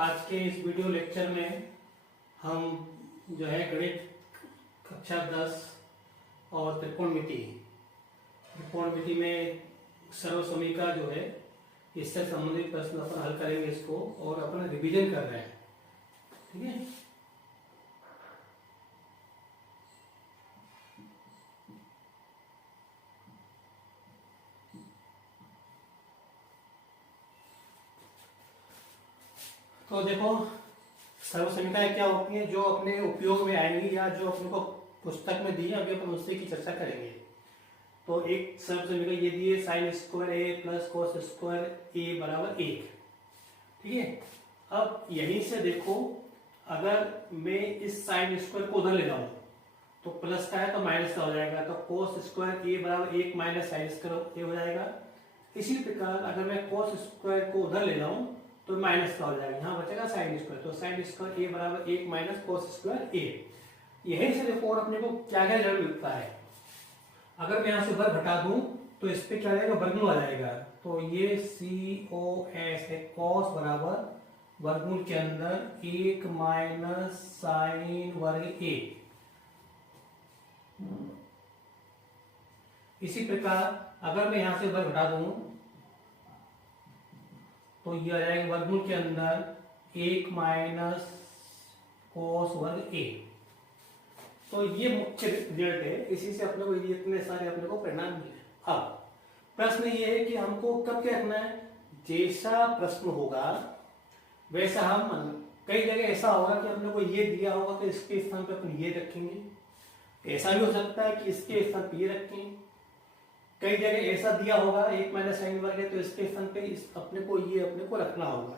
आज के इस वीडियो लेक्चर में हम जो है गणित कक्षा 10 और त्रिकोणमिति में सर्वसमीका जो है इससे संबंधित प्रश्न अपन हल करेंगे इसको और अपन रिवीजन कर रहे हैं। ठीक है, तो देखो सर्वसमीकाएं क्या होती हैं जो अपने उपयोग में आएंगी या जो अपने को पुस्तक में दी है, अभी अपन उससे की चर्चा करेंगे। तो एक सर्वसमीका ये दी है साइन स्क्वायर ए प्लस कोस स्क्वायर ए बराबर 1। ठीक है, अब यहीं से देखो अगर मैं इस साइन स्क्वायर को उधर ले जाऊं तो प्लस का है तो माइनस का हो जाएगा, तो कोस स्क्वायर ए बराबर 1 माइनस साइन स्क्वायर ए हो जाएगा। इसी प्रकार अगर मैं कोस स्क्वायर को उधर ले जाऊं तो माइनस का हो जाएगा, यहाँ बचेगा साइन स्क्वायर, तो साइन स्क्वायर ए बराबर 1 माइनस कोस स्क्वायर ए। यहीं से देखो और अपने को क्या क्या रिजल्ट मिलता है। अगर मैं यहाँ से वर्ग घटा दूं तो इस पे क्या आएगा, वर्गमूल आ जाएगा। तो ये COS है, कॉस बराबर वर्गमूल के अंदर 1 माइनस साइन वर्ग ए। इसी प्रकार अगर मैं यहां से वर्ग घटा दूं तो ये आ जाएगा वर्गमूल के अंदर 1 माइनस कोस वर्ग ए। तो ये मुख्य रिजल्ट है, इसी से अपने को ये इतने सारे अपने को परिणाम मिले। अब प्रश्न ये है कि हमको कब क्या रखना है, जैसा प्रश्न होगा वैसा हम कई जगह ऐसा होगा कि अपने को ये दिया होगा तो इसके स्थान पे अपन ये रखेंगे, ऐसा भी हो सकता है कि इसके स्थान पे ये रखें। कई जगह ऐसा दिया होगा 1 माइनस साइन वर्ग है तो इसके स्थान पे इस अपने को ये अपने को रखना होगा,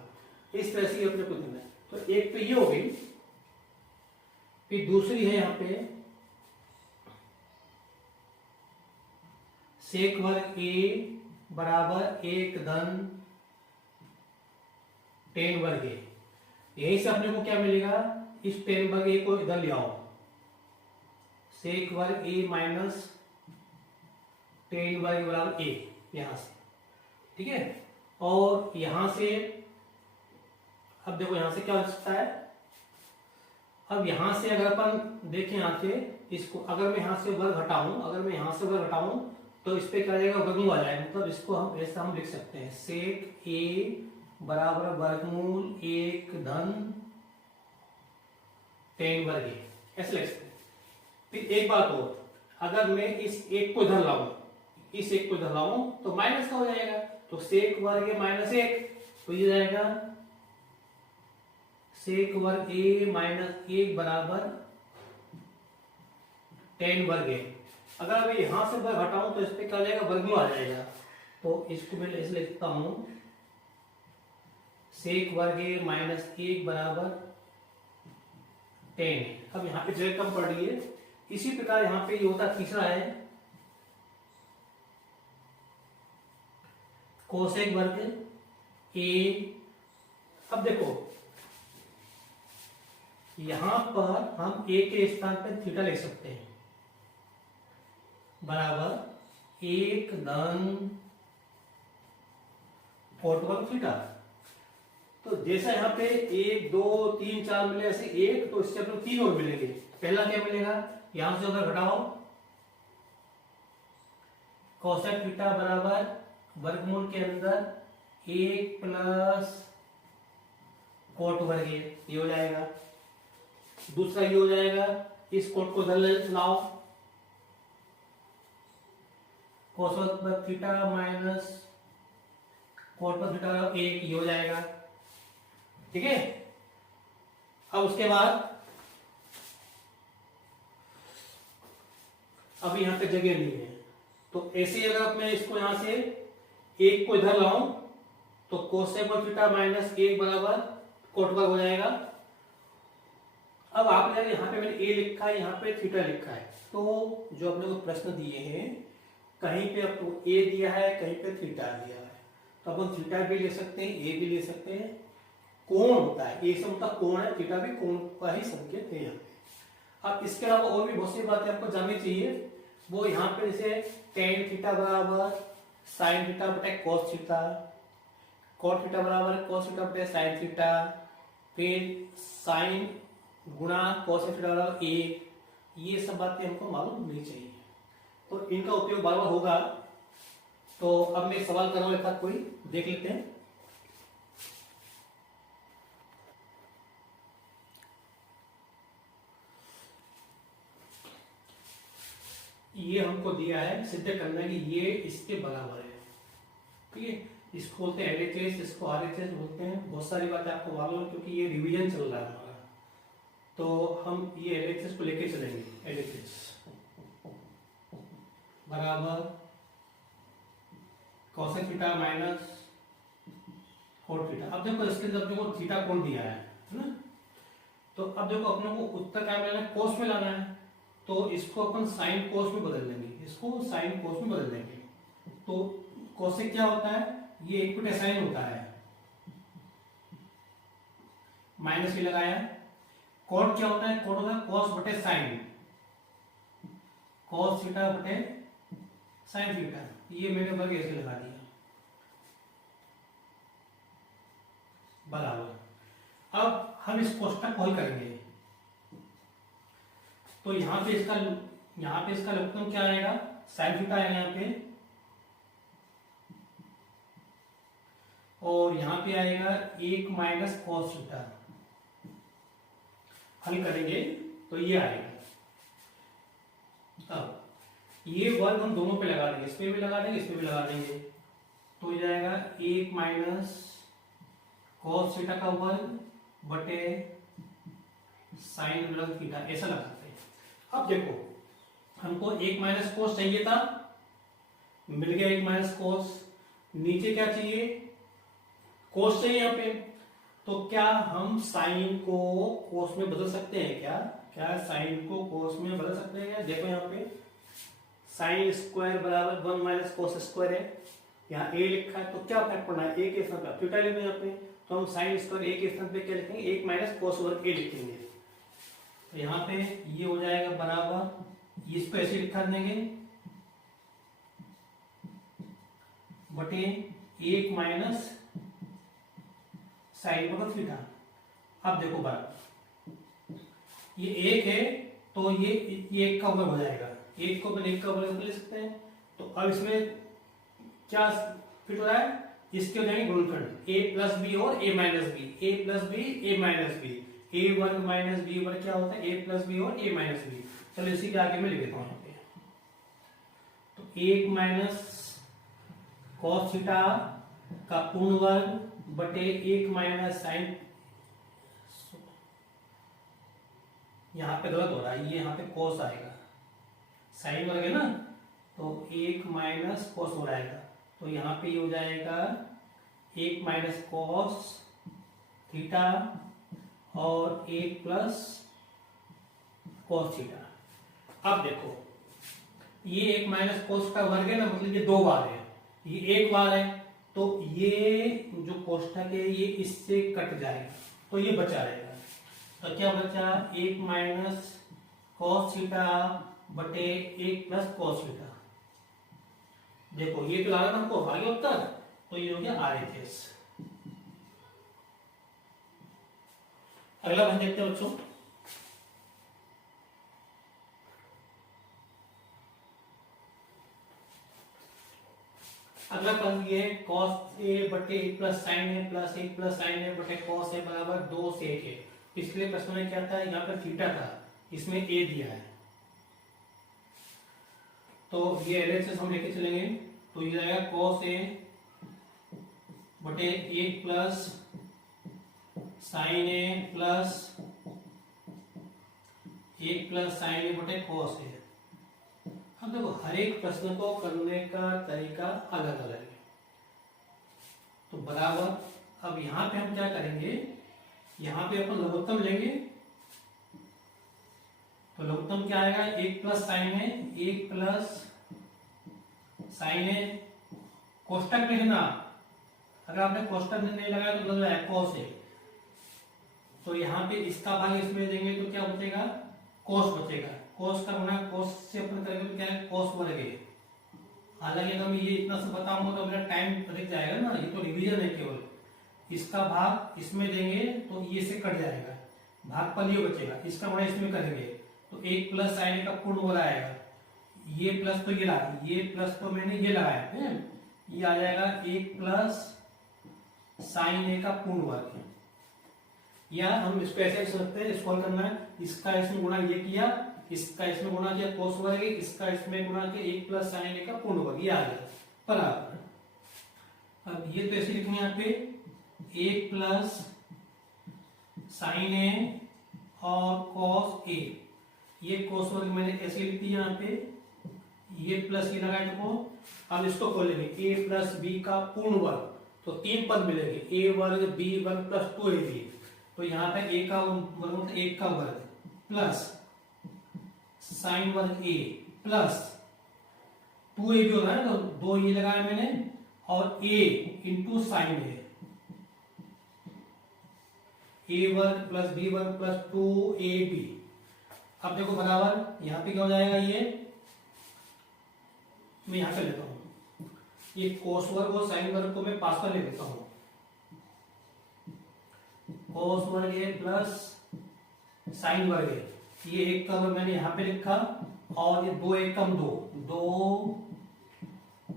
इस तरह से अपने को देना है। तो एक तो ये हो गई, फिर दूसरी है यहाँ पे सेक वर्ग ए बराबर 1 धन टेन वर्ग ए। यहीं से अपने को क्या मिलेगा, इस टेन वर्ग ए को इधर ले आओ, सेक वर्ग ए माइनस टेन वर्ग बराबर ए यहां से। ठीक है, और यहां से अब देखो यहां से क्या हो सकता है, अब यहां से अगर अपन देखें यहां से इसको अगर मैं यहां से वर्ग हटाऊं, अगर मैं यहां से वर्ग हटाऊं तो इस पे क्या आ जाएगा, वर्गमूल आ जाएगा। मतलब इसको हम ऐसा हम लिख सकते हैं, सेक ए बराबर वर्गमूल 1 धन टेन वर्ग ए, ऐसे लिख सकते हैं। फिर एक बात और, अगर मैं इस एक को इधर लाऊं, इस एक को इधर लाऊं तो माइनस का हो जाएगा, तो सेक वर्ग ए माइनस 1 तो ये जाएगा सेक वर्ग ए माइनस 1 बराबर टेन वर्ग ए। अगर मैं यहां से वर्ग हटाऊं तो इस पे क्या आ जाएगा, वर्गमूल आ जाएगा। तो इसको मैं ऐसे लिखता हूं, सेक वर्ग ए माइनस 1 बराबर 10। अब यहाँ पे जगह कम पड़ रही है। इसी प्रकार यहाँ पे ये होता तीसरा है कोसेक वर्ग ए। अब देखो यहां पर हम ए के स्थान पर थीटा ले सकते हैं, बराबर 1 धन कोट वर्ग थीटा। तो जैसा यहाँ पे 1 2 3 4 मिले ऐसे एक, तो इससे अपने 3 और मिलेंगे। पहला क्या मिलेगा, यहां से अगर घटाओ कोसेक थीटा बराबर वर्गमूल के अंदर 1 प्लस कोट वर्ग ये हो जाएगा। दूसरा ये हो जाएगा, इस कोट को इधर लाओ, कोसेक वर्ग थीटा माइनस कोट वर्ग थीटा 1 ये हो जाएगा। ठीक है, अब उसके बाद अब यहाँ पे जगह नहीं है, तो ऐसे अगर मैं इसको यहां से एक को इधर लाऊं तो कोसेक वर्ग थीटा माइनस 1 बराबर कोट वर्ग हो जाएगा। अब आपने यहाँ पे मैंने ए लिखा है, यहाँ पे थीटा लिखा है, तो जो अपने को प्रश्न दिए हैं कहीं पे आपको ए दिया है कहीं पे थीटा दिया है, तो अपन थीटा भी ले सकते हैं ए भी ले सकते हैं। कोण होता है, ए से मतलब कोण है, थीटा भी कोण का ही संकेत है यहाँ पे। अब इसके अलावा और भी बहुत सी बातें आपको जाननी चाहिए, वो यहाँ पे जैसे टेन थीटा बराबर साइन थीटा बटे कॉस थीटा, कॉट थीटा बराबर कॉस थीटा बटे साइन थीटा, फिर साइन गुणा कॉस थीटा बराबर 1, ये सब बातें हमको मालूम नहीं चाहिए, तो इनका उपयोग बार बार होगा। तो अब मैं सवाल कर रहा हूं, एक आध कोई देख लेते हैं। ये हमको दिया है सिद्ध करना कि ये इसके बराबर है, ठीक है। इसको बोलते हैं एलएचएस, इसको आरएचएस बोलते हैं। बहुत सारी बातें आपको मालूम है क्योंकि ये रिवीजन चल रहा है हमारा, तो हम ये एलएचएस को लेके चलेंगे। एलएचएस बराबर cosec theta minus cot theta. अब देखो इसके अंदर अपने को थीटा कोण दिया है ना, तो अब देखो अपने को उत्तर क्या मिलना है, कोस में लाना है, तो इसको अपन साइन कोस में बदल देंगे, इसको साइन कोस में बदल देंगे। तो कोसेक क्या होता है, ये इक्विटी साइन होता है, माइनस ही लगाया। कोट क्या होता है, कोट होता है कोस बटे साइन, कोस थीटा बटे साइन थीटा, ये मैंने वर्ग ऐसे लगा दिया बराबर। अब हम इस कोष्टक को हल करेंगे, तो यहां पे इसका लघुत्तम क्या आएगा, साइन थीटा आएगा यहाँ पे, और यहां पे आएगा 1 माइनस कॉस थीटा। हल करेंगे तो ये आएगा। अब ये वर्ग हम दोनों पे लगा देंगे, इस पे भी लगा देंगे, इस पे भी लगा देंगे, तो हो जाएगा 1 माइनस कॉस थीटा का वर्ग बटे साइन वर्ग थीटा, ऐसा लगाते हैं। अब देखो हमको 1 माइनस कोस चाहिए था, मिल गया 1 माइनस कोस। नीचे क्या चाहिए, कोस चाहिए यहाँ पे, तो क्या हम साइन को कोस में बदल सकते हैं क्या साइन को कोस में बदल सकते हैं क्या? देखो यहाँ पे साइन स्क्वायर बराबर 1 माइनस कोस स्क्वायर है, यहाँ a लिखा है, तो क्या फर्क पड़ना है, a के स्थान पे थीटा लिख देंगे यहाँ पे, तो हम साइन स्क्वायर a के स्थान पे क्या लिखेंगे, 1 माइनस कोस वर्ग a लिखेंगे। तो यहाँ पे ये हो जाएगा बराबर, इसको ऐसे लिखा देंगे बटे 1 माइनस साइन वर्ग थीटा। अब देखो बराबर ये 1 है, तो ये 1 का वर्ग हो जाएगा, 1 को अपन 1 का वर्ग ले सकते हैं। तो अब इसमें क्या फिट हो रहा है, इसके हो जाएंगे गुणनखंड a प्लस बी और a minus B, a plus B a minus B, a वर्ग माइनस बी वर्ग क्या होता है, a प्लस बी और a माइनस बी। चलो इसी के आगे मैं लिख देता हूँ यहाँ पे, तो 1 माइनस कॉस थीटा का पूर्ण वर्ग बटे 1 माइनस साइन, यहाँ पे गलत हो रहा है, ये यहाँ पे कॉस आएगा, साइन वर्ग है ना, तो 1 माइनस कॉस हो जाएगा, तो यहाँ पे ये हो जाएगा 1 माइनस कॉस थीटा और 1 प्लस कॉस थीटा। अब देखो ये 1 माइनस कॉस का वर्ग है ना, मतलब ये 2 बार है, ये 1 बार है, तो ये जो कोष्ठक है ये इससे कट जाएगा, तो ये बचा रहेगा। तो क्या बचा, 1 माइनस कॉस थीटा बटे 1 प्लस कॉस थीटा। देखो ये तो लगा ना हमको आगे उत्तर, तो ये हो गया आरएचएस। अगला बन देखते हैं बच्चों, अगला पद ये है cos a बटे 1 प्लस साइन ए प्लस 1 प्लस साइन ए बटे cos a बराबर 2 से 1 है। पिछले प्रश्न में क्या था, यहाँ पर थीटा था, इसमें a दिया है, तो ये एलएचएस हम लेके चलेंगे, तो ये जाएगा cos a बटे 1 प्लस साइन ए प्लस 1 प्लस साइन ए बटे cos a। अब देखो हर एक प्रश्न को करने का तरीका अलग अलग है, तो बराबर अब यहां पे हम क्या करेंगे, यहां पे अपन लघुत्तम लेंगे, तो लघुत्तम क्या आएगा, 1 प्लस साइन है, 1 प्लस साइन है, कोष्टक लिखना, अगर आपने कोष्टक नहीं लगाया तो लग है cos है, तो यहाँ पे इसका भाग इसमें देंगे तो क्या बचेगा, cos बचेगा, cos का गुणा cos से अपन करेंगे तो क्या है, cos वर्ग है। हालांकि अगर मैं ये इतना सब बताऊंगा तो मेरा टाइम अधिक जाएगा ना, ये तो रिवीजन है केवल, इसका भाग इसमें देंगे तो ये से कट जाएगा, भाग पर ये बचेगा, इसका गुणा इसमें करेंगे तो 1 प्लस साइन ए का पूर्ण वर्ग आएगा। ये प्लस तो ये लगा, ये प्लस तो मैंने ये लगाया है, ये आ जाएगा 1 प्लस साइन ए का पूर्ण वर्ग। या हम इसको ऐसे समझते हैं, इसको हल करना है, इसका इसमें गुणा ये किया, इसका इसमें गुणा किया कोस वर्ग, इसका इसमें गुणा किया 1 प्लस साइन ए का पूर्ण वर्ग, ये आ गया बराबर। अब ये तो ऐसे लिखेंगे यहाँ पे 1 प्लस साइन ए और कॉस ए, ये कोस वर्ग मैंने ऐसे लिख दिया यहाँ पे, ये प्लस ये लगाए देखो। अब इसको खोलेंगे a प्लस बी का पूर्ण वर्ग, तो 3 पद मिलेंगे, a वर्ग बी वर्ग प्लस 2ab, तो यहाँ पे a का वर्ग मतलब 1 का वर्ग प्लस साइन वर्ग a प्लस 2ab होगा ना, तो 2 ये लगाया मैंने और a इंटू साइन a वर्ग प्लस बी वर्ग प्लस 2ab। अब देखो बराबर यहाँ पे क्या हो जाएगा, ये मैं यहां से लेता हूं, ये कोस वर्ग और साइन वर्ग को मैं पास पर ले लेता हूं, कोस वर्ग है प्लस साइन वर्ग है, ये 1 का वर्ग मैंने यहां पे लिखा और ये 2 1 कम 2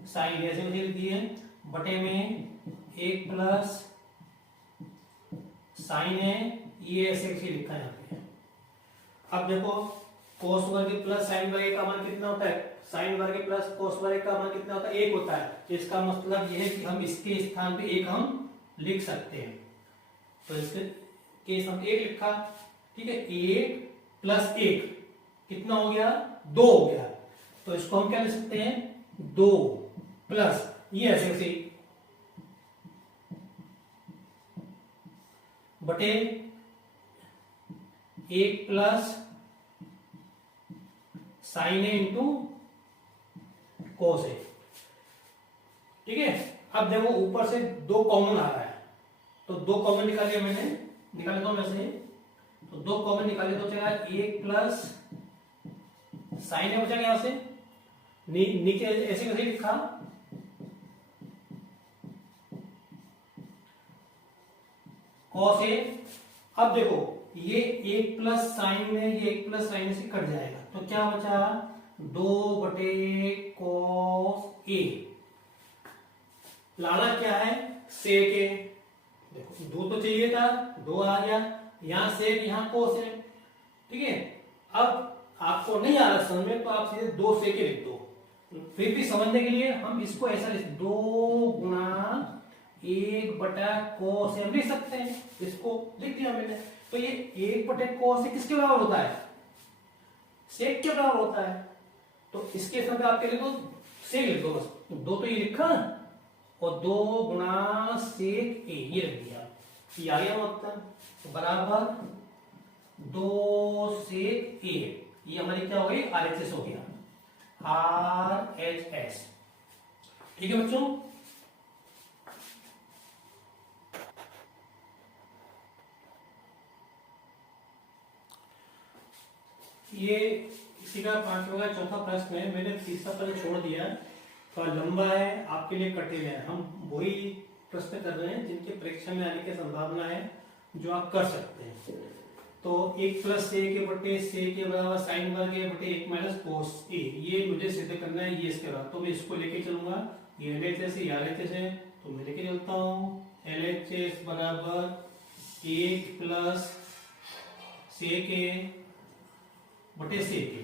साइन ऐसे लिख दिए बटे में 1 प्लस साइन है, ये ऐसे लिखा है यहाँ पे। अब देखो कोस वर्ग प्लस साइन वर्ग का मान कितना होता है, साइन वर्ग प्लस कोस वर्ग का मान कितना होता है, 1 होता है। इसका मतलब यह है कि हम इसके स्थान पे 1 हम लिख सकते हैं, तो इसके स्थान पे 1 लिखा, ठीक है। 1 प्लस 1 कितना हो गया, 2 हो गया, तो इसको हम क्या लिख सकते हैं, 2 प्लस ये ऐसे बटे 1 प्लस साइन ए इंटू कोस ए, ठीक है। अब देखो ऊपर से 2 कॉमन आ रहा है, तो 2 कॉमन निकाल लिया मैंने, निकाल लेता हूं वैसे, तो 2 कॉमन निकाले तो चला 1 प्लस साइन ए बचा यहां से, नीचे ऐसे कैसे लिखा, कॉस ए। अब देखो ये 1 प्लस साइन है, ये 1 प्लस साइन से कट जाएगा, तो क्या बचा 2 बटे कॉस ए, लाना क्या है सेक ए, देखो 2 तो चाहिए था, 2 आ गया, यहां सेक यहां कोस है, ठीक है। अब आपको नहीं आ रहा समझ में तो आप सीधे 2 सेक लिख दो, फिर भी समझने के लिए हम इसको ऐसा लिख 2 गुणा 1 बटा कोस हम लिख सकते हैं, इसको लिख दिया मैंने। तो ये 1 बटे कोस किसके बराबर होता है, सेक के बराबर होता है, तो इसके साथ आपके लिए तो सेक लिख दो बस, 2 तो ये लिखा और 2 गुणा सेक ए ये रख दिया, ये आ गया मतलब बराबर 2 सेक ए, ये हमारी क्या हो गई RHS हो गया, RHS, ठीक है बच्चों। ये इसी का 5वां का चौथा प्रश्न है, मैंने तीसरा प्रश्न छोड़ दिया, थोड़ा लंबा है आपके लिए कठिन है, हम वही प्रश्न कर रहे हैं जिनके परीक्षा में आने की संभावना है, जो आप कर सकते हैं। तो 1 प्लस से के बटे से के बराबर साइन वर्ग ए बटे 1 माइनस कोस ए, ये मुझे सिद्ध करना है, ये इसके बाद तो मैं इसको लेके चलूंगा, ये LHS है, RHS है, तो मैं लेके चलता हूँ LHS बराबर 1 प्लस से के बटे से के,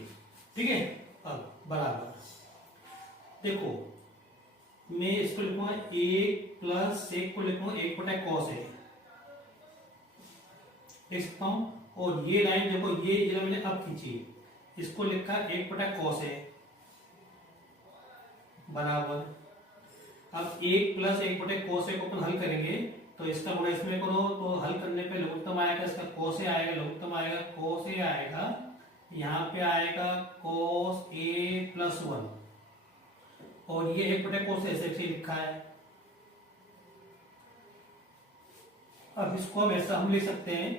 ठीक है। अब बराबर देखो मैं इसको लिखूंगा 1 प्लस सेक को लिखूंगा 1 बटा कॉस है, लिख सकता हूं, और ये लाइन देखो ये मैंने अब खींची, इसको लिखा 1 बटा कॉस है बराबर, अब 1 प्लस 1 बटे कॉस है को अपन हल करेंगे, तो इसका गुणा इसमें करो, तो हल करने पे लघुत्तम आएगा, इसका कोस ए आएगा, लघुत्तम आएगा कोस ए आएगा, यहाँ पे आएगा कोस ए प्लस 1, और ये 1 बटे कोस ऐसे लिखा है। अब इसको हम ऐसा हम लिख सकते हैं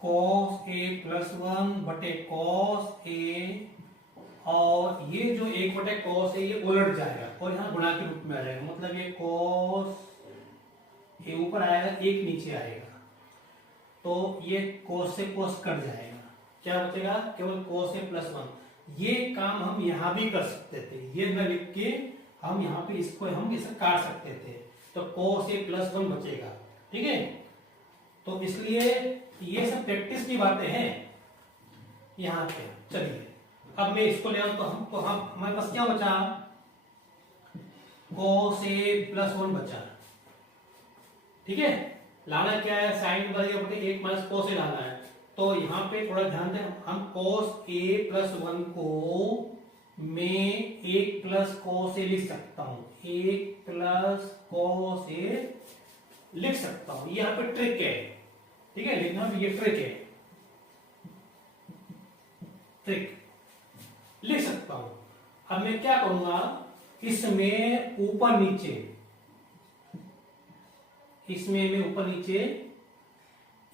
कोस ए प्लस 1 बटे कॉस ए, और ये जो 1 बटे कॉस है ये उलट जाएगा और यहाँ गुणा के रूप में आ जाएगा, मतलब ये कॉस ये ऊपर आएगा, एक नीचे आएगा, तो ये cos से cos कट जाएगा, क्या बचेगा, केवल cos a प्लस 1। ये काम हम यहाँ भी कर सकते थे, ये न लिख के हम यहाँ पे इसको हम इसे काट सकते थे, तो cos a प्लस 1 बचेगा। ठीक है, तो इसलिए ये सब प्रैक्टिस की बातें हैं यहाँ पे। चलिए अब मैं इसको ले आऊं, तो हमको हम हमारे पास क्या बचा, cos a प्लस 1 बचा। ठीक है, लाना क्या है, साइन वर्ग बटे 1 माइनस cos a लाना है। तो यहाँ पे थोड़ा ध्यान दें, हम cos a प्लस 1 को मैं 1 प्लस cos a लिख सकता हूँ, 1 प्लस cos a लिख सकता हूँ। यहाँ पे ट्रिक है, ठीक है, लिखना भी ये ट्रिक है, ट्रिक लिख सकता हूं। अब मैं क्या करूंगा, इसमें ऊपर नीचे, इसमें मैं ऊपर नीचे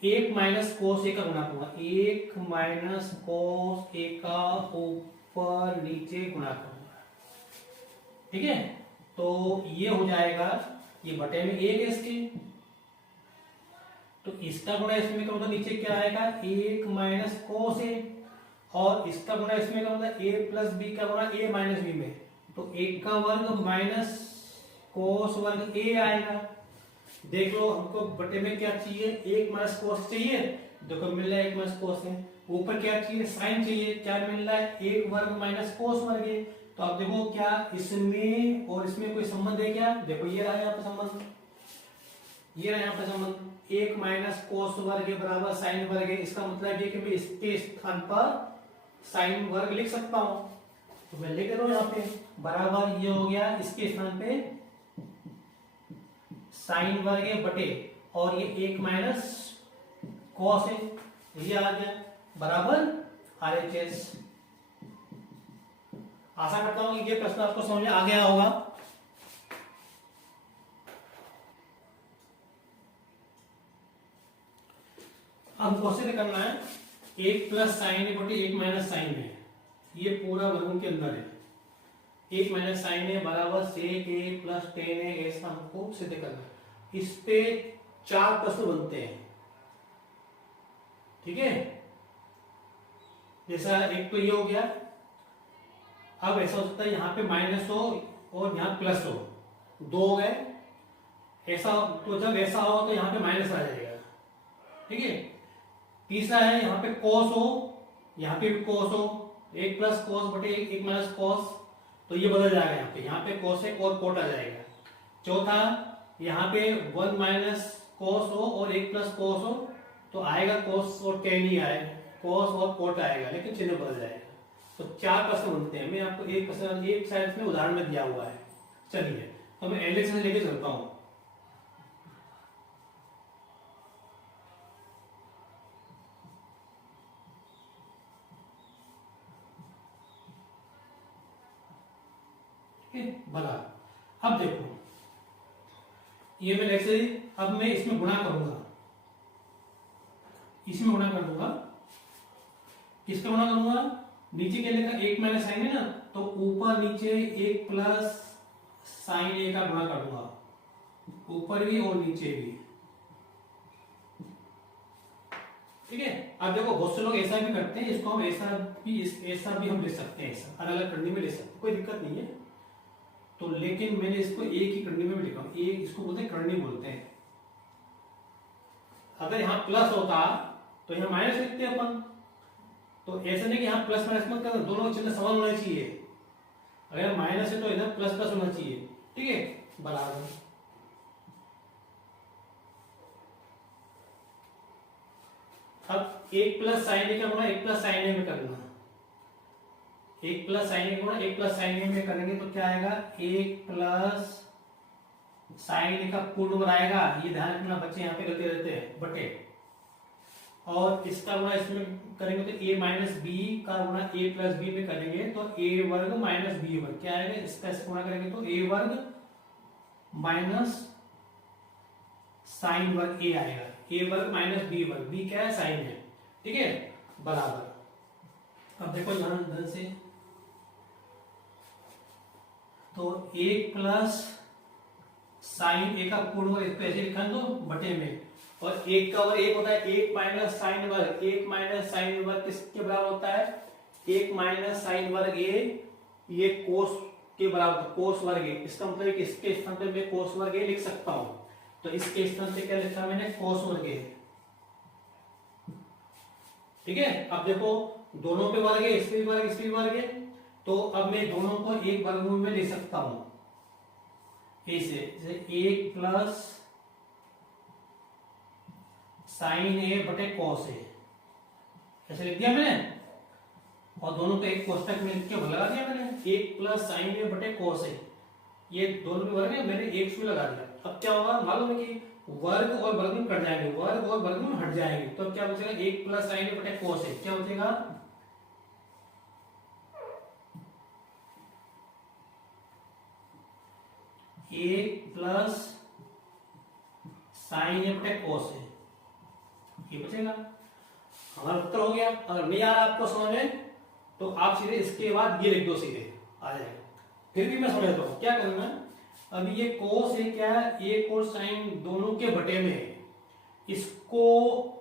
1 माइनस cos a का गुणा करूंगा, 1 माइनस cos a का ऊपर नीचे गुणा करूंगा। ठीक है, तो ये हो जाएगा, ये बटे में 1 है इसके, तो इसका गुणा इसमें करूंगा, नीचे क्या आएगा, 1 माइनस cos a, और इसका गुणा इसमें करूंगा, a प्लस बी का गुणा a माइनस बी में, तो 1 का वर्ग माइनस cos वर्ग a आएगा। देख लो हमको बटे में क्या चाहिए, 1 माइनस cos चाहिए, देखो मिल रहा है 1 माइनस cos है। ऊपर क्या चाहिए, साइन चाहिए, क्या मिल रहा है, 1 वर्ग माइनस cos वर्ग है। तो अब देखो क्या इसमें और इसमें कोई संबंध है क्या, देखो ये रहा यहाँ पे संबंध, ये रहा यहाँ पे संबंध, 1 माइनस cos वर्ग है बराबर साइन वर्ग है। इसका मतलब ये कि मैं इसके स्थान पर साइन वर्ग लिख सकता हूं, तो मैं लिख रहा हूं यहाँ पे बराबर, ये हो गया इसके स्थान पे साइन वर्ग है बटे, और ये 1 माइनस cos है, ये आ गया बराबर RHS। आशा करता हूं कि ये प्रश्न आपको समझ में आ गया होगा। अब क्वेश्चन करना है, 1 प्लस साइन है बटे 1 माइनस साइन है, ये पूरा वर्गों के अंदर है, 1 माइनस साइन है बराबर sec a प्लस tan है, ऐसा हमको सिद्ध करना है। इस पे 4 प्रश्न बनते हैं। ठीक है, जैसा एक तो ये हो गया, अब ऐसा हो सकता है यहाँ पे माइनस हो और यहाँ प्लस हो, 2 हो गए, ऐसा तो जब ऐसा हो तो यहाँ पे माइनस आ जाएगा। ठीक है, तीसरा है यहाँ पे cos हो, यहाँ पे भी cos हो, 1 प्लस cos बटे 1 माइनस cos, तो ये बदल जाएगा, यहाँ पे cos है और cot आ जाएगा। चौथा यहाँ पे 1 माइनस cos हो और 1 प्लस cos हो, तो आएगा cos और tan ही आएगा, cos और cot आएगा, लेकिन चिन्ह बदल जाएगा। तो 4 प्रश्न बनते हैं, मैं आपको एक प्रश्न एक साइड में उदाहरण में दिया हुआ है। चलिए तो मैं एलेक्स से लेके चलता हूँ। भला अब देखो, ये मैं ऐसे, अब मैं इसमें गुणा करूंगा, इसमें गुणा कर दूंगा, किसका गुणा करूंगा, नीचे क्या लिखा, 1 माइनस साइन है ना, तो ऊपर नीचे 1 प्लस साइन ए का गुणा कर दूंगा, ऊपर भी और नीचे भी। ठीक है, अब देखो बहुत से लोग ऐसा भी करते हैं, इसको हम ऐसा भी हम ले सकते हैं, ऐसा अलग अलग करनी में ले सकते हैं, कोई दिक्कत नहीं है। तो लेकिन मैंने इसको एक ही करनी में भी लिखा हूं, एक इसको बोलते हैं करनी बोलते हैं। अगर यहाँ प्लस होता तो यहाँ माइनस लिखते हैं अपन, तो ऐसा नहीं कि यहाँ प्लस माइनस मत करना, दोनों का चिन्ह समान होना चाहिए। अगर माइनस है तो इधर प्लस प्लस होना चाहिए। ठीक है, बराबर। अब 1 प्लस साइन ए का गुणा 1 प्लस साइन ए में करना, 1 प्लस साइन ए का गुणा 1 प्लस साइन ए में करेंगे तो क्या आएगा, 1 प्लस साइन ए का पूर्ण वर्ग आएगा, ये ध्यान रखना बच्चे यहाँ पे गलती रहते हैं, बटे, और इसका गुणा इसमें करेंगे तो a माइनस बी का गुणा a प्लस बी में करेंगे तो a वर्ग माइनस बी वर्ग, क्या आएगा, इसका इससे गुणा करेंगे तो a वर्ग माइनस साइन वर्ग a आएगा, a वर्ग माइनस बी वर्ग, b क्या है, साइन है। ठीक है, बराबर। अब देखो ध्यान से, तो 1 प्लस साइन ए का पूर्ण वर्ग, इसको ऐसे लिखा दो बटे में, और एक का वर्ग एक होता है, एक माइनस साइन वर्ग, एक माइनस साइन वर्ग किसके बराबर होता है, एक माइनस साइन वर्ग ए, ये कोस के बराबर, कोस वर्ग ए, इसका मतलब है कि इसके स्थान पे मैं कोस वर्ग ए लिख सकता हूं, तो इसके स्थान पे क्या लिखा मैंने, कोस वर्ग ए। ठीक है, अब देखो दोनों पे वर्ग है, इसके भी वर्ग, इसके भी वर्ग है, तो अब मैं दोनों को एक वर्गमूल में ले सकता हूं, ऐसे जैसे एक प्लस साइन ए बटे कॉस ए, ऐसे लिख दिया मैंने, और दोनों को एक कोष्टक में लिख के लगा दिया मैंने, एक प्लस साइन ए बटे कॉस ए, ये दोनों में वर्ग है, मैंने एक से लगा दिया। अब क्या होगा, मालूम है कि वर्ग और वर्गमूल कट जाएंगे, वर्ग और वर्गमूल हट जाएंगे, तो क्या बचेगा, एक प्लस साइन ए बटे कॉस ए, क्या बचेगा, एक प्लस साइन ए बटे कॉस ए, ये बचेगा। हमारा उत्तर हो गया। अगर नहीं आ रहा आपको समझ में, तो आप सीधे इसके बाद ये लिख दो, सीधे आ जाएगा। फिर भी मैं समझाता हूं क्या करना। अभी ये कोस है क्या, एक और साइन दोनों के बटे में है, इसको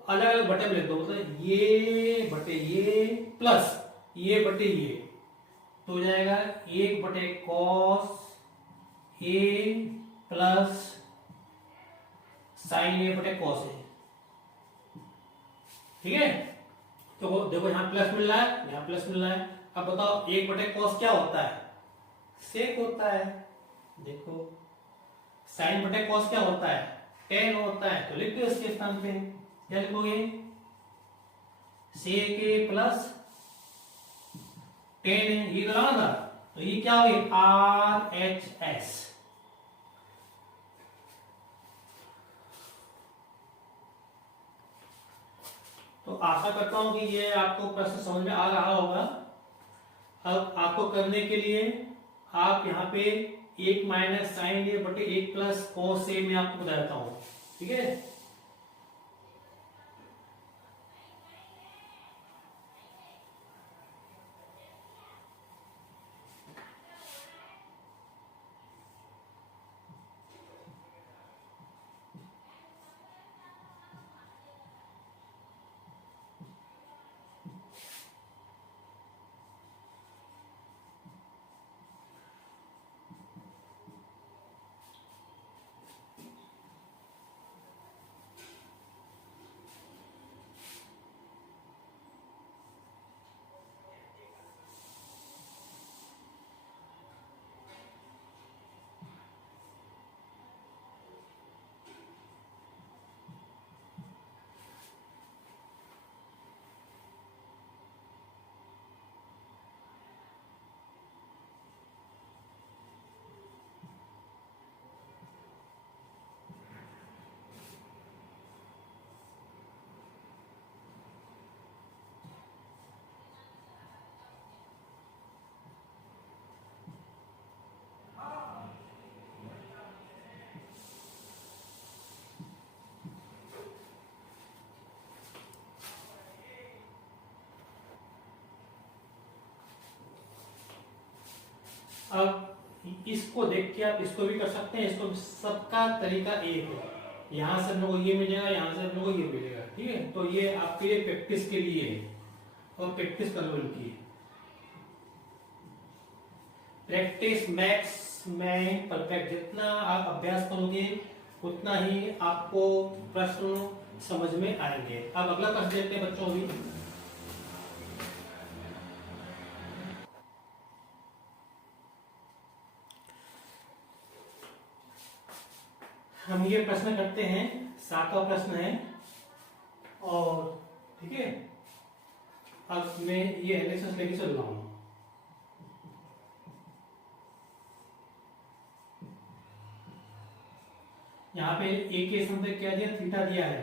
अलग अलग बटे में लिख दो, मतलब ये बटे ये प्लस ये बटे ये, तो हो जाएगा एक बटे कॉस ए प्लस साइन ए बटे कॉस ए। ठीक है, तो देखो यहां प्लस मिल रहा है, यहां प्लस मिल रहा है। अब बताओ एक बटे कॉस क्या होता है, सेक होता है। देखो साइन बटे कॉस क्या होता है, टेन होता है, तो लिख दो इसके स्थान पे, क्या लिखोगे, सेक ए प्लस टेन है, ये लगाना था, तो ये क्या होगी, आर एच एस। तो आशा करता हूं कि ये आपको प्रश्न समझ में आ रहा होगा। अब आपको करने के लिए आप यहाँ पे एक माइनस साइन ए बटे एक प्लस कॉस ए में आपको बताता हूं, ठीक है। अब इसको देख के आप इसको भी कर सकते हैं, इसको सबका तरीका एक है। यहां से हम लोग को ये मिलेगा, यहां से हम लोग को ये मिलेगा, ठीक है। तो ये आपके लिए प्रैक्टिस के लिए है, और प्रैक्टिस कर लो इनकी। प्रैक्टिस मैक्स मैन परफेक्ट, जितना आप अभ्यास करोगे उतना ही आपको प्रश्न समझ में आएंगे। अब अगला प्रश्न देखते हैं बच्चों भी। हम ये प्रश्न करते हैं, 7वां प्रश्न है, और ठीक है। अब मैं ये एनालिसिस लेके चल रहा हूं। यहां पे ए के स्थान पे क्या दिया, थीटा दिया है,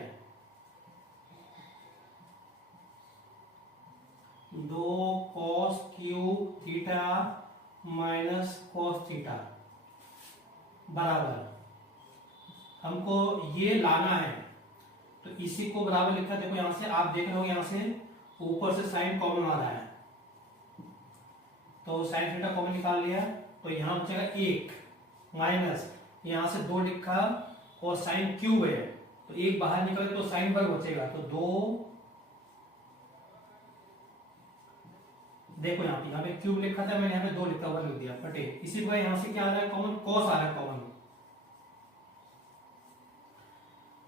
2 cos cube theta minus cos theta बराबर, हमको ये लाना है, तो इसी को बराबर लिखा। देखो यहां से आप देख रहे हो, यहां से ऊपर से साइन कॉमन आ रहा है, तो साइन थीटा कॉमन निकाल लिया, तो यहां बचेगा 1 माइनस, यहाँ से 2 लिखा और साइन क्यूब है तो एक बाहर निकले तो साइन वर्ग बचेगा, तो 2 देखो यहाँ पे क्यूब लिखा था, मैंने यहाँ पे 2 लिखा हुआ लिख दिया बटे, इसी प्रकार यहाँ से क्या आ रहा है कॉमन, कॉस आ रहा है कॉमन,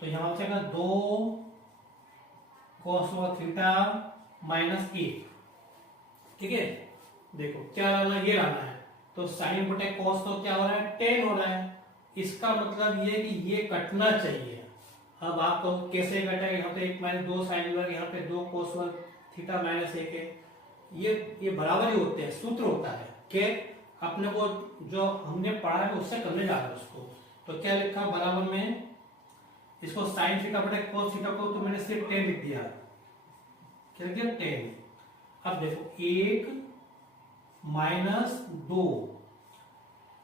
तो यहाँ बचेगा 2 कॉस थीटा माइनस 1। ठीक है, देखो क्या लाना है, ये लाना है, तो साइन बटे कॉस तो क्या हो रहा है, टेन हो रहा है, इसका मतलब ये कि ये कटना चाहिए। अब आप कहो कैसे कटेगा, यहाँ पे 1 माइनस 2 साइन वर्ग, यहाँ पे 2 कोस वर्ग थीटा माइनस 1 है, ये बराबर ही होते हैं, सूत्र होता है कि अपने को जो हमने पढ़ा है उससे करने जा रहे हैं उसको, तो क्या लिखा बराबर में, इसको साइन थीटा बटे कोस थीटा को तो मैंने सिर्फ 10 लिख दिया, क्या लिख दिया 10। अब देखो 1 माइनस 2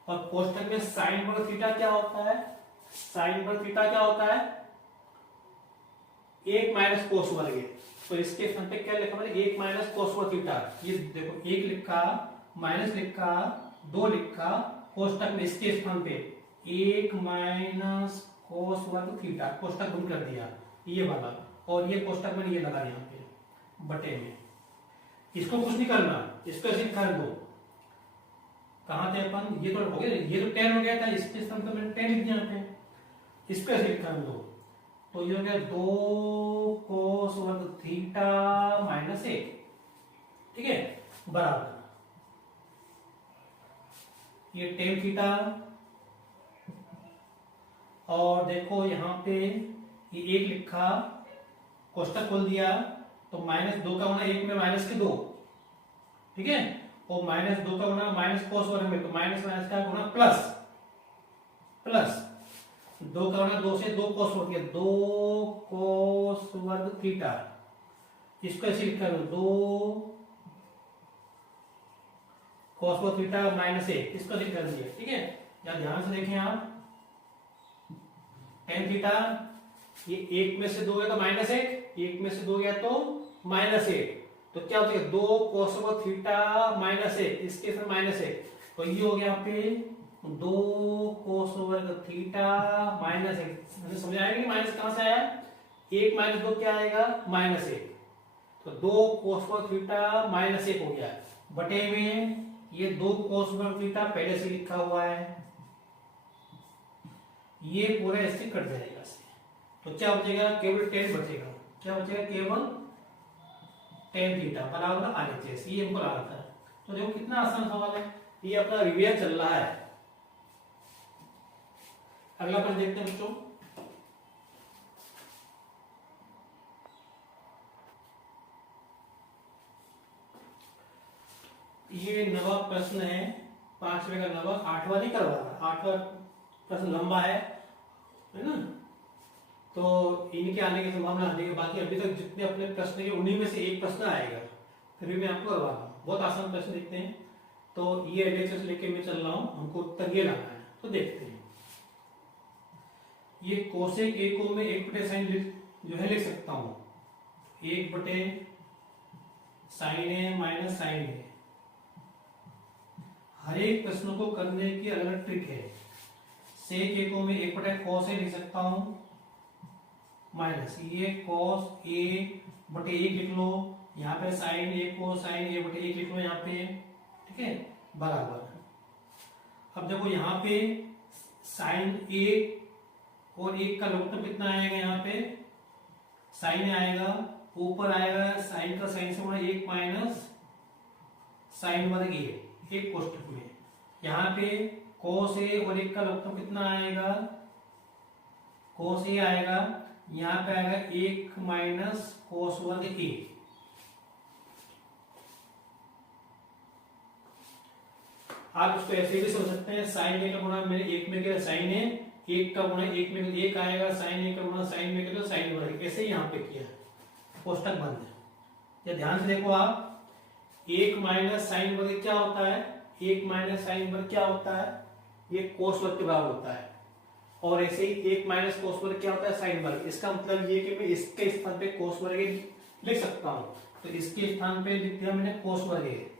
और कोष्ठक में साइन वर्ग थीटा क्या होता है, साइन वर्ग थीटा क्या होता है 1 माइनस कोस वर्ग है, तो इसके स्थान पे क्या लिखा मैंने 1 माइनस कोस वर्ग थीटा, ये देखो 1 लिखा माइनस लिखा 2 लिखा कोष्ठक में इसके स्थान पे 1 माइनस कोस वर्ग थीटा, कोष्ठक बंद कर दिया ये वाला, और ये कोष्ठक में ये लगा यहाँ पे बटे में, इसको कुछ नहीं करना, इसको ऐसे कर दो, कहां थे अपन, ये तो हो गया, ये तो 10 हो गया था, इसके स्थान पे मैंने 10 लिख दिया यहाँ पे, इसको ऐसे कर दो, तो ये हो गया 2 कोस वर्ग थीटा माइनस 1। ठीक है, बराबर ये टेन थीटा, और देखो यहाँ पे ये 1 लिखा कोष्ठक खोल दिया, तो माइनस 2 का होना 1 में माइनस के 2, ठीक है, और माइनस 2 का होना माइनस कोस वर्ग में, तो माइनस माइनस का होना प्लस, प्लस 2 का होना 2 से 2 कोस हो गया, 2 कोस वर्ग थीटा, इसको ऐसे लिखा लो 2 कोस वर्ग थीटा माइनस 1, इसको लिख कर दिया। ठीक है, या ध्यान से देखें आप, टेन थीटा ये 1 में से 2 गया तो माइनस 1, 1 में से 2 गया तो माइनस 1, तो क्या होता है 2 कोस वर्ग थीटा माइनस 1, इसके साथ माइनस 1, तो ये हो गया यहाँ पे 2 कोस वर्ग थीटा माइनस 1, समझ आएगा कि माइनस कहां से आया, 1 माइनस 2 क्या आएगा माइनस 1, तो 2 कोस वर्ग थीटा माइनस 1 हो गया, बटे में ये 2 कोस वर्ग थीटा पहले से लिखा हुआ है, ये पूरा ऐसे कट जाएगा, तो क्या बचेगा केवल 10 बचेगा, क्या बचेगा केवल 10 थीटा बराबर RHS, ये हमको लाना था। तो देखो कितना आसान सवाल है, ये अपना रिवीजन चल रहा है। अगला प्रश्न देखते हैं बच्चों, ये नवा प्रश्न है, 5वें का नवा, 8वां नहीं करवा रहा, 8वां प्रश्न लंबा है ना, तो इनके आने की संभावना आने के, बाकी अभी तक जितने अपने प्रश्न के उन्हीं में से एक प्रश्न आएगा, फिर भी मैं आपको करवा रहा हूँ, बहुत आसान प्रश्न देखते हैं। तो ये एलएचएस लेके मैं चल रहा हूँ, हमको उत्तर ये लाना है, तो देखते हैं। ये कोसेक ए को मैं 1 बटे साइन जो है लिख सकता हूँ, 1 बटे साइन ए माइनस साइन ए, हर एक प्रश्न को करने की अलग अलग ट्रिक है। सेक ए को मैं 1 बटे कॉस ए लिख सकता हूँ माइनस ये कॉस ए बटे 1 लिख लो, यहाँ पे साइन ए को साइन ए बटे 1 लिख लो यहाँ पे, ठीक है, बराबर। अब देखो यहाँ पे साइन ए और 1 का लघुत्तम कितना आएगा, यहाँ पे साइन आएगा, ऊपर आएगा साइन का साइन से गुणा 1 माइनस साइन वर्ग ए, एक कोष्ठक में, यहाँ पे कोस ए और 1 का लघुत्तम कितना आएगा, कोस ए आएगा, यहाँ पे आएगा 1 माइनस कोस वर्ग ए, आप इसको ऐसे भी समझ सकते हैं, साइन ए का गुणा मैंने 1 में किया साइन ए, 1 का गुणा 1 में 1 आएगा, साइन ए का गुणा साइन में किया तो साइन वर्ग, ऐसे ही यहाँ पे किया, कोष्ठक बंद है। या ध्यान से देखो आप, 1 माइनस साइन वर्ग क्या होता है, 1 माइनस साइन वर्ग क्या होता है, ये कोस वर्ग के बराबर होता है, और ऐसे ही 1 माइनस कोस वर्ग क्या होता है साइन वर्ग, इसका मतलब ये कि मैं इसके स्थान पे कोस वर्ग लिख सकता हूं, तो इसके स्थान पे लिख दिया मैंने कोस वर्ग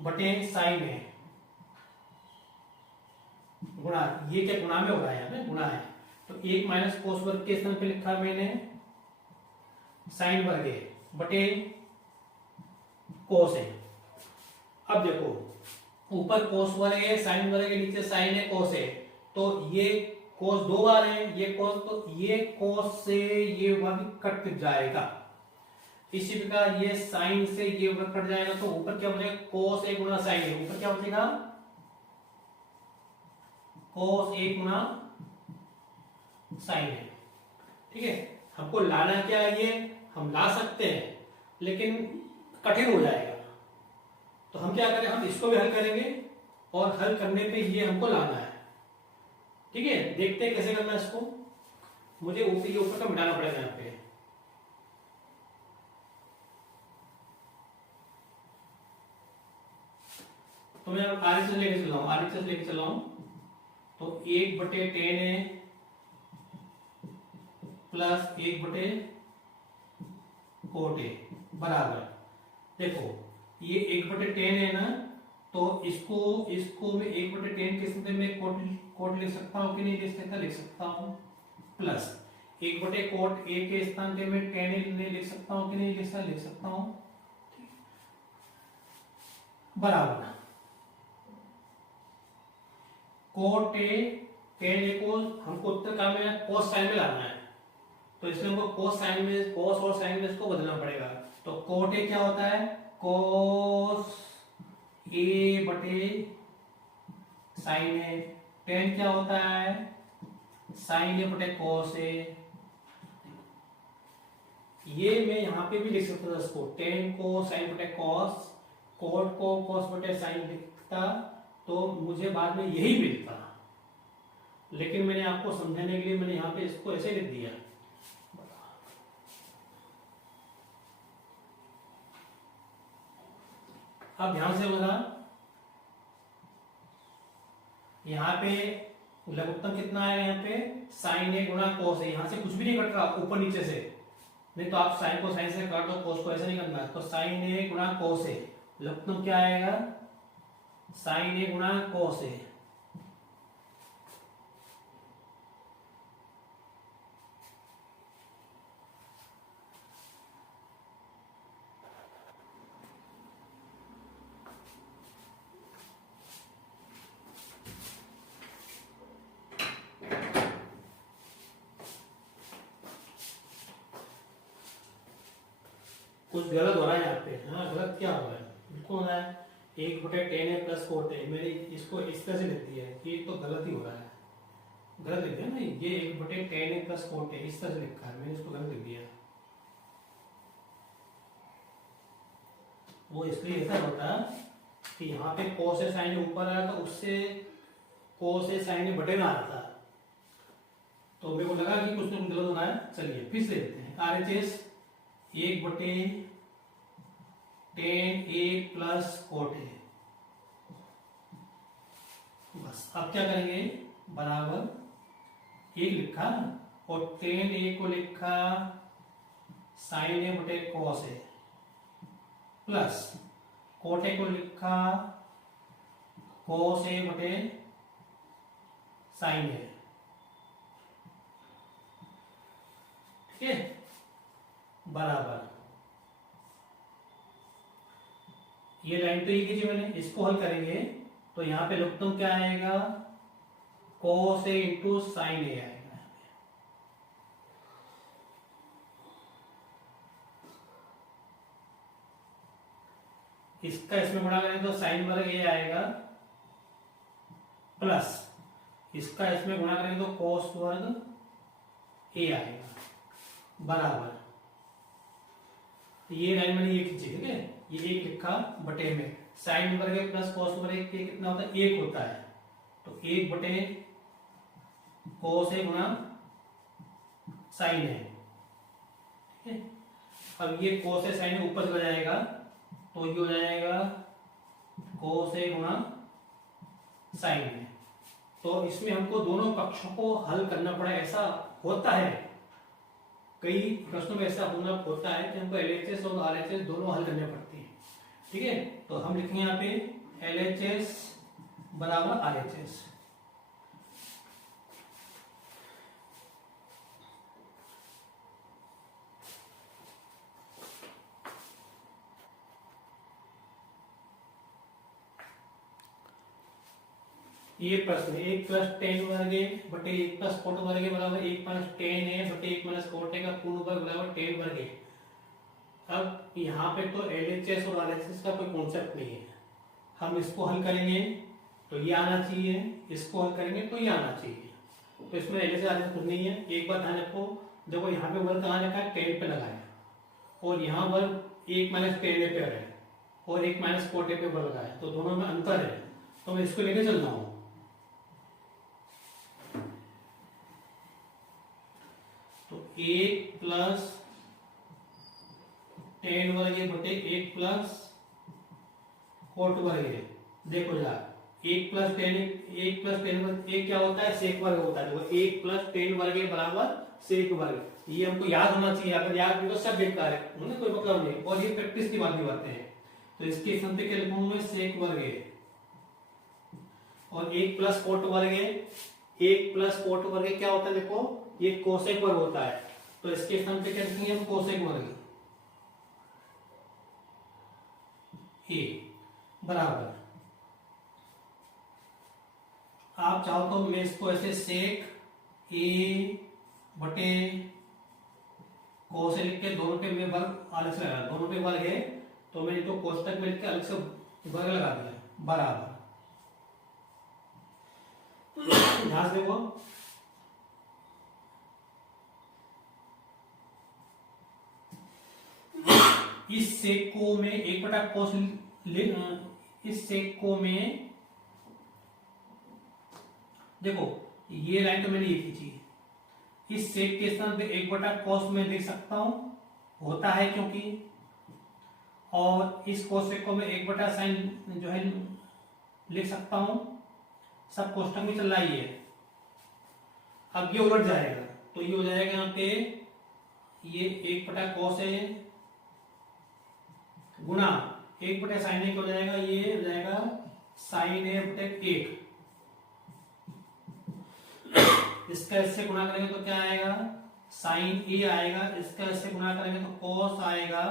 बटे साइन है, गुणा, ये क्या गुणा में हो रहा है, यहाँ पे गुणा है, तो 1 माइनस कोस वर्ग के स्थान पे लिखा मैंने साइन वर्ग है बटे कोस है। अब देखो ऊपर कोस वर्ग है, साइन वर्ग है, नीचे साइन है, कोस है, तो ये कोस दो बार है, ये कोस, तो ये कोस से ये वर्ग कट जाएगा। इसी प्रकार ये साइन से ये वर्ग कट जाएगा, तो ऊपर क्या बचेगा, कोस ए गुना साइन है, ऊपर क्या बचेगा, कोस ए गुना साइन है। ठीक है, हमको लाना क्या है, ये हम ला सकते हैं लेकिन कठिन हो जाएगा, तो हम क्या करें, हम इसको भी हल करेंगे और हल करने पे ये हमको लाना है। ठीक है, देखते हैं कैसे करना है इसको। मुझे ऊपर का मिटाना पड़ेगा यहाँ पे, तो मैं RHS लेके चला हूं, RHS लेके चला हूं, तो 1/10 है प्लस 1/cot है बराबर, देखो ये 1/10 है ना, तो इसको मैं 1/10 के स्थान में कोट लिख सकता हूँ कि नहीं लिख सकता, लिख सकता हूँ, प्लस 1/cot a के स्थान पे मैं 10 लिख सकता हूँ कि नहीं लिख सकता हूँ, बराबर कोट ए 10 को हमको उत्तर का में कोस साइन में लाना है, तो इसमें हमको कोस साइन में, कोस और साइन में इसको बदलना पड़ेगा। तो कोट ए क्या होता है, कोस ए बटे साइन ए, 10 क्या होता है, साइन ए बटे कोस ए। ये मैं यहां पे भी लिख सकता था इसको, 10 को साइन बटे कॉस, कोट को कॉस बटे साइन लिखता तो मुझे बाद में यही मिलता, लेकिन मैंने आपको समझाने के लिए मैंने यहां पे इसको ऐसे लिख दिया। अब ध्यान से बता, यहां पे लघुत्तम कितना है, यहाँ पे साइन ए गुणा कोस है, यहां से कुछ भी नहीं कट रहा ऊपर नीचे से, नहीं तो आप साइन को साइन से काट दो, कोस को ऐसे नहीं करना, तो साइन ए गुणा कोस है, लघुत्तम क्या आएगा, साइन ए गुणा कोस ए। कुछ गलत हो रहा है यहाँ पे, हाँ गलत क्या हो रहा है, बिल्कुल हो रहा है 1/10 है प्लस कोट है, मैंने इसको इस तरह से लिख दिया है, ये तो गलत ही हो रहा है, गलत लिख दिया ना, ये 1/10 है प्लस कोट है, इस तरह से लिखा है, मैंने इसको गलत लिख दिया। वो इसलिए ऐसा होता कि यहाँ पे कोस ए साइन ऊपर आया तो उससे कोस ए साइन बटे में आ रहा था, तो मेरे को लगा कि कुछ तो गलत हो रहा है। चलिए फिर से देखते हैं, RHS 1/10 A प्लस कोट है, बस अब क्या करेंगे, बराबर 1 लिखा और 10A को लिखा साइन ए बटे कॉस है, प्लस कोट ए को लिखा कॉस ए बटे साइन ए। ठीक है, बराबर ये लाइन तो ये कीजिए मैंने, इसको हल करेंगे तो यहां पे लघुत्तम क्या आएगा, कोस ए इंटू साइन ए आएगा, इसका इसमें गुणा करेंगे तो साइन वर्ग ए आएगा, प्लस इसका इसमें गुणा करेंगे तो कोस वर्ग ए आएगा, बराबर ये लाइन मैंने ये खींची, ठीक है, ये 1 लिखा बटे में साइन वर्ग प्लस कॉस वर्ग के कितना होता है, 1 होता है, तो 1 बटे कॉस ए गुणा साइन है। ठीक है, अब ये कॉस ए साइन ऊपर चला जाएगा तो ये हो जाएगा कॉस ए गुणा साइन है, तो इसमें हमको दोनों पक्षों को हल करना पड़ा, ऐसा होता है कई प्रश्नों में, ऐसा होता है कि हमको LHS और RHS दोनों हल करने पड़ते हैं। ठीक है, तो हम लिखेंगे यहाँ पे LHS बराबर RHS, ये प्रश्न 1 + tan वर्ग ए बटे 1 + cot वर्ग ए बराबर 1 - tan ए बटे 1 - cot ए का पूर्ण वर्ग बराबर tan वर्ग ए। अब यहाँ पे तो LHS और RHS का कोई कॉन्सेप्ट नहीं है, हम इसको हल करेंगे तो ये आना चाहिए, इसको हल करेंगे तो ये आना चाहिए, तो इसमें LHS RHS कुछ नहीं है। एक बात ध्यान रखो, देखो यहाँ पे वर्ग कहाँ रखा है, tan पे लगाया, और यहाँ वर्ग 1 - tan ए पे है और 1 - cot ए पे वर्ग लगाया, तो दोनों में अंतर है, तो मैं इसको लेके चल रहा हूँ। तो 1 + tan वर्ग ए बटे 1 + cot वर्ग ए। देखो यार 1 + tan वर्ग ए क्या होता है, sec वर्ग होता है। देखो 1 + tan वर्ग ए बराबर sec वर्ग, ये हमको याद होना चाहिए, अगर याद नहीं तो सब बेकार है, कोई मतलब नहीं, और ये प्रैक्टिस की बातें हैं। तो इसके स्थान पे क्या लिखूंगा, sec वर्ग ए, और 1 + cot वर्ग ए, 1 + cot वर्ग ए क्या होता है, देखो ये कोसेक वर्ग होता है, तो इसके स्थान पे क्या लिखेंगे हम, कोसेक वर्ग ए बराबर, आप चाहो तो मैं इसको ऐसे सेक ए बटे cos से लिख के दोनों पे मैं वर्ग अलग से लगा, दोनों पे वर्ग है तो मैं इनको कोष्टक में लिख के अलग से वर्ग लगा दिया बराबर। ध्यान से देखो, इस सेक को मैं 1/cos इस सेक को मैं, देखो ये लाइन तो मैंने ये खींची, इस सेक के स्थान पे 1/cos में लिख सकता हूं, होता है क्योंकि, और इस कोसेक को मैं 1/sin जो है लिख सकता हूं, सब कोष्टक में चल रहा ही है। अब ये उलट जाएगा तो ये हो जाएगा यहाँ पे, ये 1/cos है गुना 1/sin ए हो जाएगा, ये हो जाएगा sin ए बटे 1, इसका इससे गुणा करेंगे तो क्या आएगा, sin ए आएगा, इसका इससे गुणा करेंगे तो cos आएगा,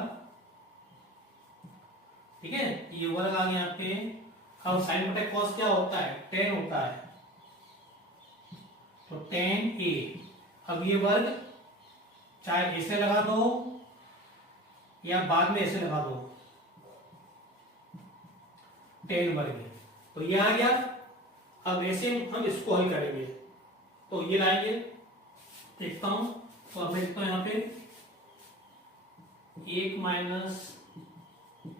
ठीक है, ये वर्ग आ गया यहाँ पे। अब sin बटे cos क्या होता है, tan होता है, तो tan ए, अब ये वर्ग चाहे ऐसे लगा दो या बाद में ऐसे लगा दो, tan वर्ग, तो ये आ गया। अब ऐसे हम इसको हल करेंगे, तो ये लाएंगे, देखता हूं, तो अब मैं लिखता हूं यहाँ पे 1 -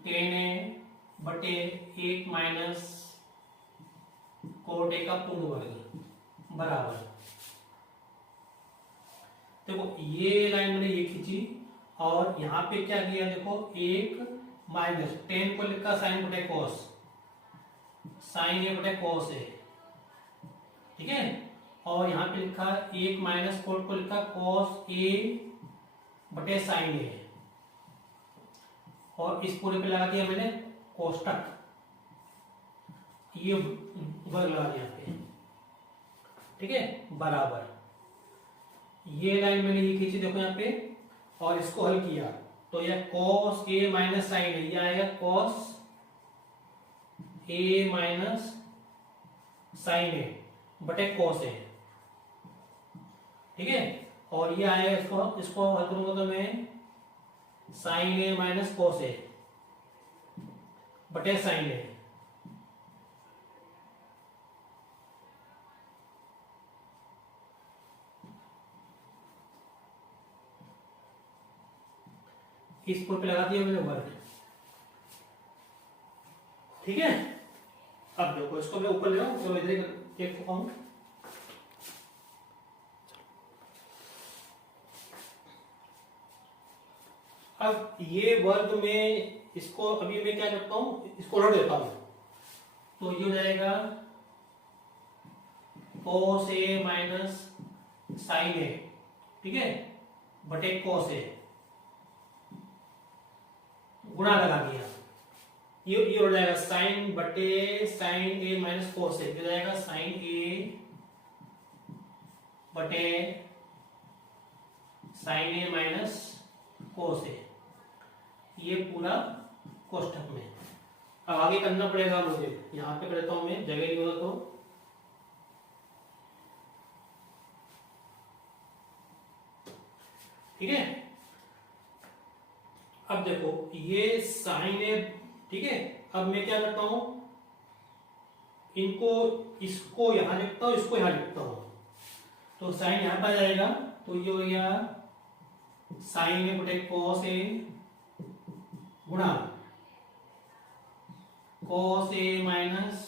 tan ए बटे 1 - cot ए का पूर्ण वर्ग बराबर, देखो ये लाइन मैंने ये खींची और यहाँ पे क्या किया, देखो 1 माइनस tan को लिखा sin बटे cos, sin ए बटे cos ए, ठीक है, और यहाँ पे लिखा 1 - cot को लिखा cos ए बटे sin ए, और इस पूरे पे लगा दिया मैंने कोष्टक, ये वर्ग लगा दिया पे, ठीक है बराबर। ये लाइन मैंने ये खींची देखो यहाँ पे, और इसको हल किया तो यह cos a माइनस साइन है, ये आएगा cos a माइनस साइन ए बटे cos ए, ठीक है, और ये आएगा, इसको हल करूंगा तो मैं sin a माइनस cos ए बटे sin ए, इस पे लगा दिया मैंने वर्ग, ठीक है। अब देखो इसको मैं ऊपर ले आऊं, तो इधर देख चुका हूं, अब ये वर्ग में इसको अभी मैं क्या करता हूं, इसको उलट देता हूं, तो ये हो जाएगा cos a minus sin a, ठीक है, बटे cos a, गुणा लगा दिया, ये हो जाएगा sin बटे sin a minus cos a, हो जाएगा sin a बटे sin a minus cos a, ये पूरा कोष्ठक में। अब आगे करना पड़ेगा मुझे, यहाँ पे करता हूं मैं, जगह नहीं होगा तो ठीक है। अब देखो ये साइन है, ठीक है। अब मैं क्या करता हूं, इनको इसको यहां लिखता हूं, इसको यहां लिखता हूं, तो साइन यहां पर आ जाएगा, तो ये हो गया साइन ए बटे कॉस ए गुणा कॉस ए माइनस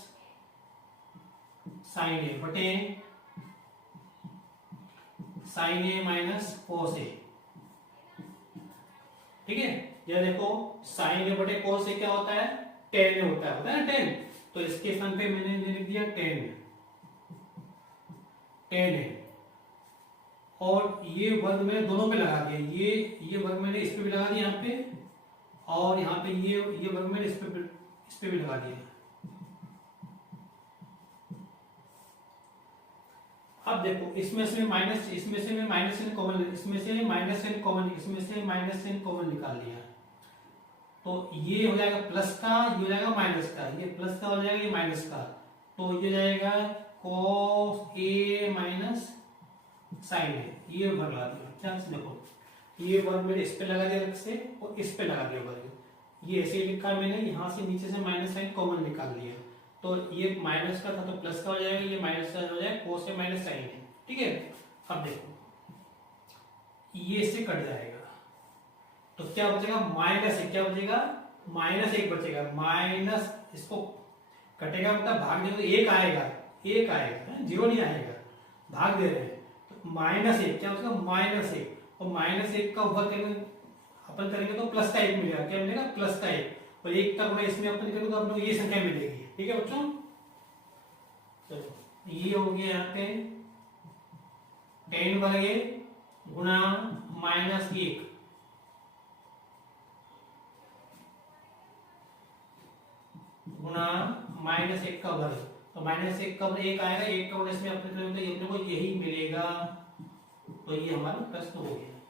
साइन ए बटे sign A minus cos A, ठीक है। यह देखो साइन ए बटे कॉस ए क्या होता है, टेन ए होता है ना, टेन। तो इसके स्थान पे मैंने लिख दिया टेन, टेन ए, और ये वर्ग मैंने दोनों पे लगा दिया, ये वर्ग मैंने इस पे भी लगा दिया यहाँ पे, और यहाँ पे ये वर्ग मैंने इस पे भी लगा दिया। अब देखो इसमें से माइनस, इसमें से मैं माइनस एन कॉमन, इसमें से माइनस एन कॉमन, इसमें से माइनस एन कॉमन निकाल लिया, तो ये हो जाएगा प्लस का, ये हो जाएगा माइनस का, ये प्लस का हो जाएगा, ये माइनस का, तो ये जाएगा cos a माइनस साइन ए, ये वर्ग लगा दिया। क्या देखो ये वर्ग मैंने इस पे लगा दिया अलग से, और इस पे लगा दिया वर्ग, ये ऐसे लिखा मैंने, यहां से नीचे से माइनस साइन कॉमन निकाल लिया, तो ये माइनस का था तो प्लस का हो जाएगा, ये माइनस का हो जाएगा cos a माइनस साइन ए, ठीक है। अब देखो ये इससे कट जाएगा, तो क्या बचेगा माइनस एक, क्या बचेगा माइनस एक बचेगा, माइनस इसको कटेगा मतलब भाग देंगे तो एक आएगा, एक आएगा, जीरो नहीं आएगा, भाग दे रहे हैं, तो माइनस एक क्या बचेगा माइनस एक, और माइनस एक का वर्ग करेंगे अपन करेंगे तो प्लस का एक मिलेगा, क्या मिलेगा प्लस का एक, और एक का गुणा इसमें अपन करेंगे तो अपन को ये संख्या मिलेगी, ठीक है बच्चों। चलो ये हो गया यहाँ पे टेन वर्ग गुणा माइनस एक, गुणा माइनस एक का वर्ग, तो माइनस एक का वर्ग एक आएगा, एक का वर्ग इसमें अपने अपने को यही मिलेगा, तो ये हमारा प्रश्न हो गया,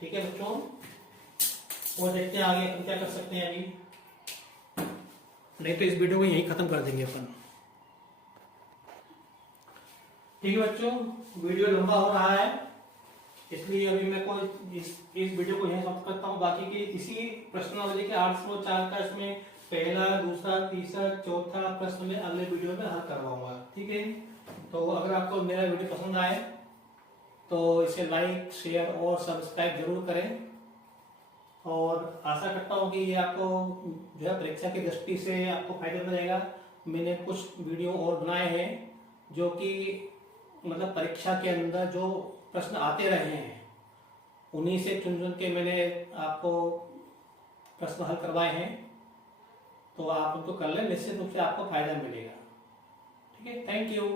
ठीक है बच्चों। और देखते हैं आगे अपन क्या कर सकते हैं अभी, नहीं तो इस वीडियो को यहीं खत्म कर देंगे अपन, ठीक है बच्चों। वीडियो लंबा हो रहा है, इसलिए अभी मैं को इस वीडियो को यहीं समाप्त करता हूँ। बाकी की इसी प्रश्नावली के 804 का इसमें पहला, दूसरा, तीसरा, चौथा प्रश्न में अगले वीडियो में हल करवाऊंगा, ठीक है। तो अगर आपको मेरा वीडियो पसंद आए तो इसे लाइक, शेयर और सब्सक्राइब जरूर करें, और आशा करता हूँ कि ये आपको जो है परीक्षा की दृष्टि से आपको फायदेमंद रहेगा। मैंने कुछ वीडियो और बनाए हैं जो कि मतलब परीक्षा के अंदर जो प्रश्न आते रहे हैं उन्हीं से चुन चुन के मैंने आपको प्रश्न हल करवाए हैं, तो आप उनको कर लें, निश्चित रूप से आपको फायदा मिलेगा, ठीक है। Thank you.